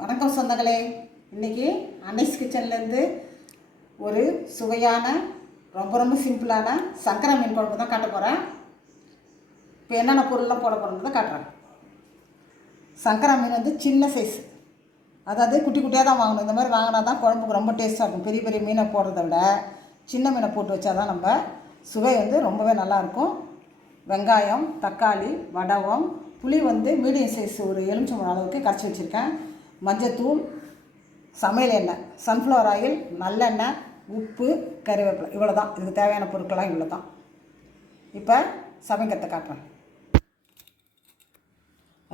வணக்கம் சொந்தங்களே. இன்றைக்கி அன்னைஸ் கிச்சன்லேருந்து ஒரு சுவையான ரொம்ப சிம்பிளான சங்கரா மீன் குழம்பு தான் காட்ட போகிறேன். இப்போ என்னென்ன பொருள்லாம் போட போகிறோம்னு காட்டுறேன். சங்கரா மீன் வந்து சின்ன சைஸ், அதாவது குட்டி குட்டியாக தான் வாங்கணும். இந்த மாதிரி வாங்கினா தான் குழம்புக்கு ரொம்ப டேஸ்ட்டாக இருக்கும். பெரிய பெரிய மீனை போடுறத விட சின்ன மீனை போட்டு வச்சா தான் நம்ம சுவை வந்து ரொம்பவே நல்லாயிருக்கும். வெங்காயம், தக்காளி, வடகம், புளி வந்து மீடியம் சைஸ் ஒரு எலுமிச்சம்பழம் அளவுக்கு கரைச்சி வச்சுருக்கேன். மஞ்சத்தூள், சமையல் எண்ணெய், சன்ஃப்ளவர் ஆயில், நல்லெண்ணெய், உப்பு, கறிவேப்பிலை, இவ்வளோ தான். இதுக்கு தேவையான பொருட்கள்லாம் இவ்வளோ தான். இப்போ சமைக்கிறத காட்டுறேன்.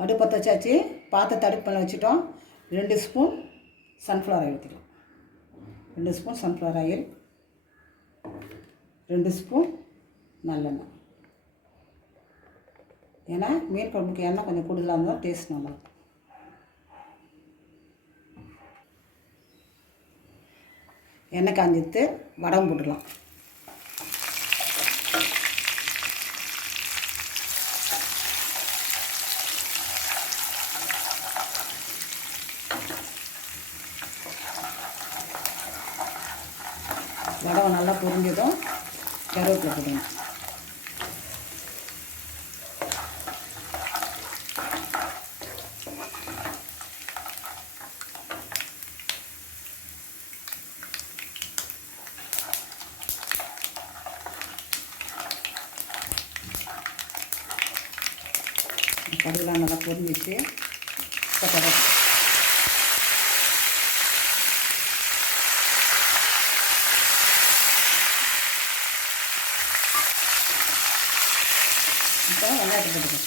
அடுப்பத்தை வச்சாச்சு, பாத்திரத்தை அடுப்பு பண்ண வச்சுட்டோம். 2 ஸ்பூன் சன்ஃப்ளவர் ஆயில் ஊற்றிக்கலாம். 2 ஸ்பூன் சன்ஃப்ளவர் ஆயில், 2 ஸ்பூன் நல்லெண்ணெய். ஏன்னா மீன் குழம்புக்கு எண்ணெய் கொஞ்சம் கூடுதலாக இருந்தால் டேஸ்ட் நல்லாயிருக்கும். எண்ணெய் காஞ்சிட்டு வடகம் போட்டுடலாம். வடகம் நல்லா பொரிஞ்சதும் கருவேப்பிலை போடணும். கடுகுலாம் நல்லா பொரிஞ்சிச்சு. கொத்தவரை இப்போ வெங்காயத்தை போட்டுக்கணும்.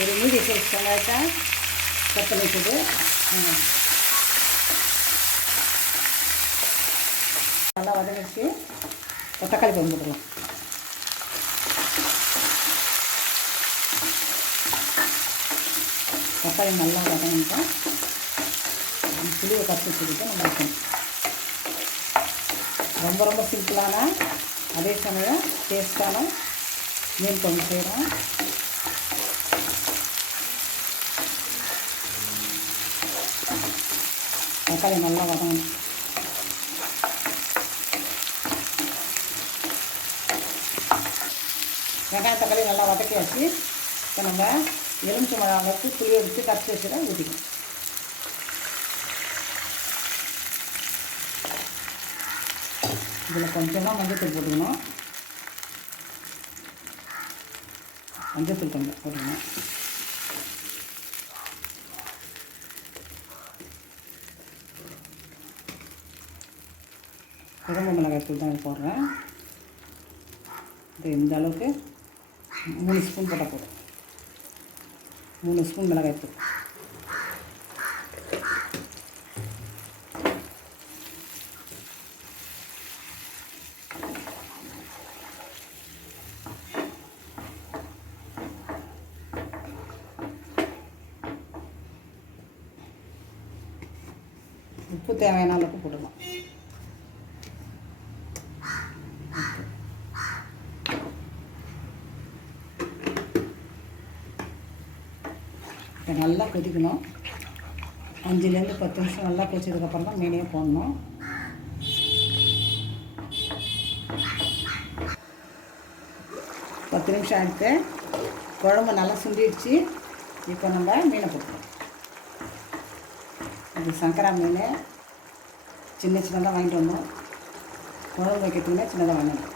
ஒரு மீடியம் சைஸ் வெங்காயத்தை கட் பண்ணி வச்சது நல்லா வதங்கிச்சு. தக்காளி பழம் போட்டுக்கலாம். தக்காளி நல்லா வதங்கிட்டா புளியை கரைச்சி வச்சுக்கிட்டு நம்ம வைக்கணும். ரொம்ப சிம்பிளான அதே சமயம் டேஸ்ட்டான மீன் குழம்பு செய்கிறோம். தக்காளி நல்லா வதங்கணும். வெங்காயம் தக்காளி நல்லா வதக்கியாச்சு. இப்போ நம்ம எலுமிச்சம்பழம் அளவுக்கு புளியை எடுத்து கரைச்சி வச்சுட்டா ஊற்றிக்கணும். இதில் கொஞ்சமாக மஞ்சத்தூள் போட்டுக்கணும். மஞ்சத்தூள் கொஞ்சம் போட்டுக்கணும். குழம்பு மிளகாய்த்தூள் தான் போடுறேன். இது இந்த அளவுக்கு 3 ஸ்பூன் போட்டால் போதும். 3 ஸ்பூன் மிளகாய்த்தூள். உப்பு தேவையான அளவுக்கு போடலாம். நல்லா கொதிக்கணும். 5லேருந்து 10 நிமிஷம் நல்லா கொதிச்சதுக்கப்புறம் தான் மீனையே போடணும். பத்து நிமிஷம் ஆகிட்டு குழம்பு நல்லா சுண்டிடுச்சு. இப்போ நம்ம மீனை போட்டுக்கலாம். இது சங்கரா மீன் சின்னதாக வாங்கிட்டு வந்தோம். குழம்பு வைக்கிறதுக்குன்னா சின்னதாக வாங்கணும்.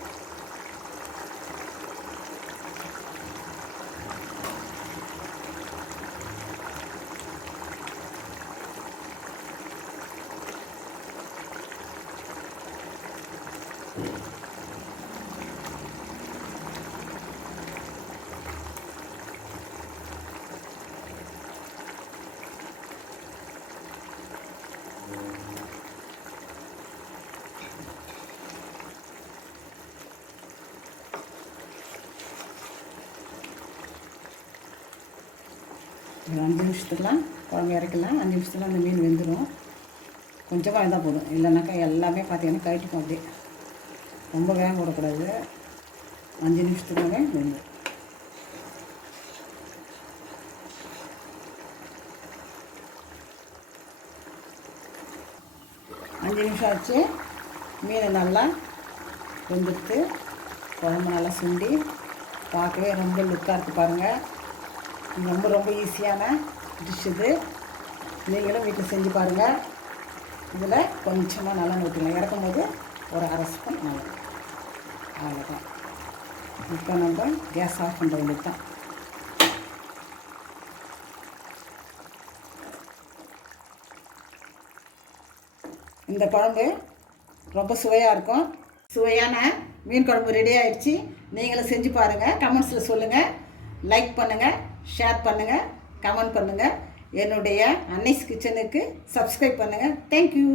ஒரு 5 நிமிஷத்துக்குலாம் குழம்பு இறக்கலாம். 5 நிமிஷத்துல அந்த மீன் வெந்துடும். கொஞ்சமாக இருந்தால் போதும். இல்லைனாக்கா எல்லாமே பார்த்தீங்கன்னா கழிட்டுக்கும். அப்படியே ரொம்ப வேகம் போடக்கூடாது. 5 நிமிஷத்துக்காகவே வெந்துடும். 5 நிமிஷம் ஆச்சு. மீன் நல்லா வெந்துடுத்து. குழம்பு நல்லா சுண்டி பார்க்கவே ரொம்ப லுக்காக இருக்குது பாருங்கள். ரொம்ப ரொம்ப ஈஸியான டிஷ் இது. நீங்களும் வீட்டில் செஞ்சு பாருங்கள். இதில் கொஞ்சமாக நல்லா ஊற்றிக்கலாம். இறக்கும் போது ஒரு அரை ஸ்பூன் நல்லா. அவ்வளோதான். இப்போ நம்ம கேஸ் ஆஃப் பண்ணுற வேண்டியது தான். இந்த குழம்பு ரொம்ப சுவையாக இருக்கும். சுவையான மீன் குழம்பு ரெடி ஆகிடுச்சு. நீங்களும் செஞ்சு பாருங்கள். கமெண்ட்ஸில் சொல்லுங்கள். லைக் பண்ணுங்கள், ஷேர் பண்ணுங்கள், கமெண்ட் பண்ணுங்கள். என்னுடைய அன்னைஸ் கிச்சனுக்கு சப்ஸ்கிரைப் பண்ணுங்கள். தேங்க்யூ.